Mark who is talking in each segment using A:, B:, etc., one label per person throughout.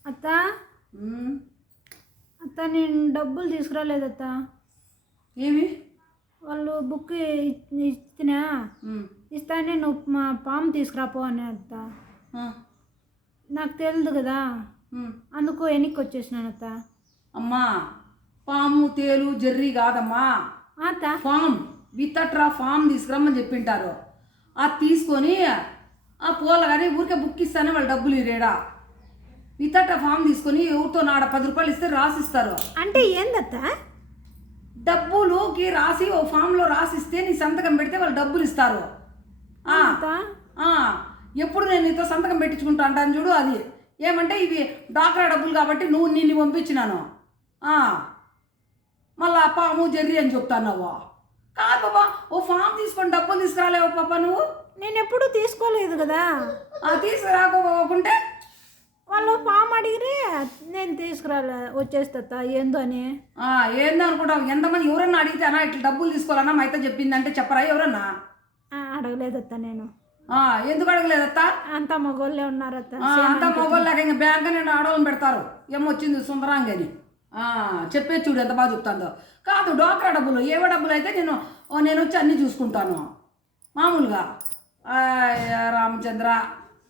A: అత్త అత్త నేను డబ్బులు తీసుకురాలేదత్త.
B: ఏమి
A: వాళ్ళు బుక్ ఇచ్చినా ఇస్తానే నువ్వు మా పాము తీసుకురాపో అని అత్త. నాకు తెలియదు కదా, అందుకు వెనక్కి వచ్చేసినాను అత్త.
B: అమ్మా పాము తేలు జర్రీ కాదమ్మా
A: అత్త.
B: ఫామ్ వితట్రా ఫామ్ తీసుకురమ్మని చెప్పింటారు. అది తీసుకొని ఆ పోల కానీ ఊరికే బుక్ ఇస్తానే వాళ్ళు డబ్బులు ఇరేడా. వితట్రా ఫామ్ తీసుకొని ఎవరితో నాడ 10 రూపాయలు ఇస్తే రాసిస్తారు.
A: అంటే ఏందత్త?
B: డబ్బులుకి రాసి ఓ ఫామ్లో రాసిస్తే నీ సంతకం పెడితే వాళ్ళు డబ్బులు ఇస్తారు. ఎప్పుడు నేను నీతో సంతకం పెట్టించుకుంటా అంటాను చూడు, అది ఏమంటే ఇవి డాక్రా డబ్బులు కాబట్టి నిన్ను పంపించినాను. మళ్ళా పాము జర్రీ అని చెప్తాన్నావు. కాదు బాబా, ఓ ఫామ్ తీసుకొని డబ్బులు తీసుకురాలేవు పాప నువ్వు.
A: నేను ఎప్పుడూ తీసుకోలేదు కదా.
B: తీసుకురాకోకుంటే
A: వాళ్ళు ఫామ్ అడిగితే నేను తీసుకురాలే వచ్చేస్తా ఏందో అని.
B: ఏందో అనుకుంటావు. ఎంతమంది ఎవరన్నా అడిగితే అన్నా ఇట్లా డబ్బులు తీసుకోవాలన్నా మా అయితే చెప్పిందంటే చెప్పరా ఎవరన్నా?
A: అడగలేదత్త నేను.
B: ఎందుకు అడగలేదత్త?
A: అంతా మగోళ్ళే ఉన్నారత్త.
B: అంతా మగోళ్ళకి ఇంకా బ్యాంక్ నేను ఆడవాళ్ళని పెడతారు. ఏమొచ్చింది సుందరాంగి అని చెప్పే చూడు ఎంత బాగా చెప్తాందో. కాదు డోక్రా డబ్బులు ఏవో డబ్బులు అయితే నేను వచ్చి అన్నీ చూసుకుంటాను మామూలుగా. రామచంద్ర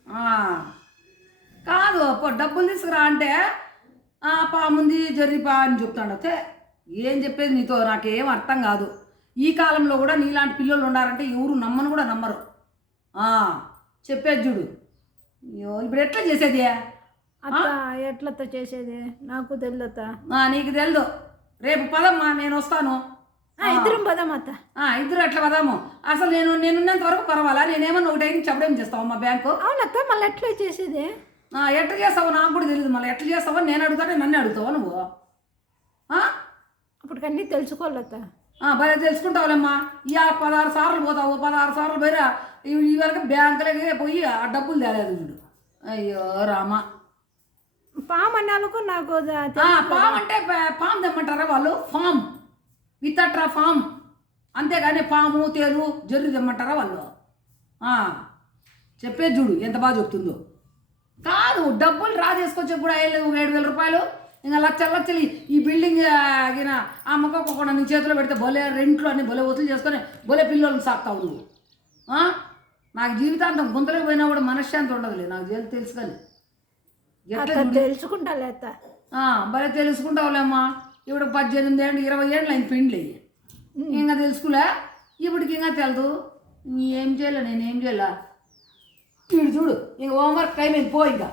B: కాదు డబ్బులు తీసుకురా అంటే పాముంది జర్రిపా అని చెప్తాడు. అయితే ఏం చెప్పేది నీతో నాకేం అర్థం కాదు. ఈ కాలంలో కూడా నీలాంటి పిల్లలు ఉండారంటే ఎవరు నమ్మను కూడా నమ్మరు. చెప్పేది చూడు. ఇప్పుడు ఎట్లా చేసేది?
A: అత్త ఎట్లత్త చేసేది నాకు తెలియదత్త.
B: నీకు తెలియదు. రేపు పదమ్మా నేను వస్తాను.
A: ఇద్దరం పదాం అత్త.
B: ఇద్దరు ఎట్లా పదాము? అసలు నేనున్నంత వరకు పర్వాలా? నేనేమన్నా ఒకటి అయినా చెప్పడం చేస్తావు మా బ్యాంకు?
A: అవునత్త. మళ్ళీ ఎట్లా చేసేది?
B: ఎట్లా చేస్తావు నాకు కూడా తెలియదు. మళ్ళీ ఎట్లా చేస్తావో నేను అడుగుతానే నన్ను అడుగుతావా నువ్వు?
A: అప్పటికన్నీ తెలుసుకోవాలత్త.
B: భలే తెలుసుకుంటావులేమ్మా. 16 సార్లు పోతావు, 16 సార్లు పోయినా ఈ వరకు బ్యాంకులకే పోయి ఆ డబ్బులు తేలేదు వీడు. అయ్యో రామా.
A: పాము అన్నాలకు నాకు
B: పాము అంటే పాము తెమ్మంటారా వాళ్ళు? ఫామ్ వితట్రా ఫామ్, అంతేగాని పాము తేలు జర్రి తెమ్మంటారా వాళ్ళు? చెప్పేది చూడు ఎంత బాగా చెప్తుందో. కాదు డబ్బులు రా చేసుకొచ్చేప్పుడు 7,000 రూపాయలు ఇంకా లక్షలు ఈ బిల్డింగ్ ఆగిన ఆ మొక్కకుండా నీ చేతిలో పెడితే భలే రెంట్లు అన్ని భలే వసూలు చేసుకొని భలే పిల్లలను సాగుతావు నువ్వు. నాకు జీవితాంతం గుంతలకు పోయినా కూడా మనశ్శాంతి ఉండదులే. నాకు తెలుసు కానీ
A: తెలుసుకుంటాలే అత్త.
B: భలే తెలుసుకుంటావులేమ్మా. ఇప్పుడు 18 ఏళ్ళు 20 ఏళ్ళు అయింది పెండ్లి. ఇంకా తెలుసుకులే ఇప్పటికి ఇంకా తెలదు. ఏం చేయలే నేనేం చేయలే. వీడు చూడు ఇంక హోంవర్క్ టైం అయింది పో. ఇంకా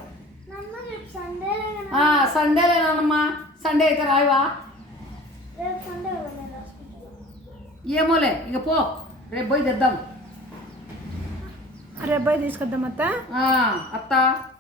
B: సండేలేనమ్మా. సండే అయితే రాయవా? ఏమోలే ఇక పో, రేపు పోయి తెద్దాం.
A: రేపు పోయి తీసుకొద్దాం అత్త.
B: అత్త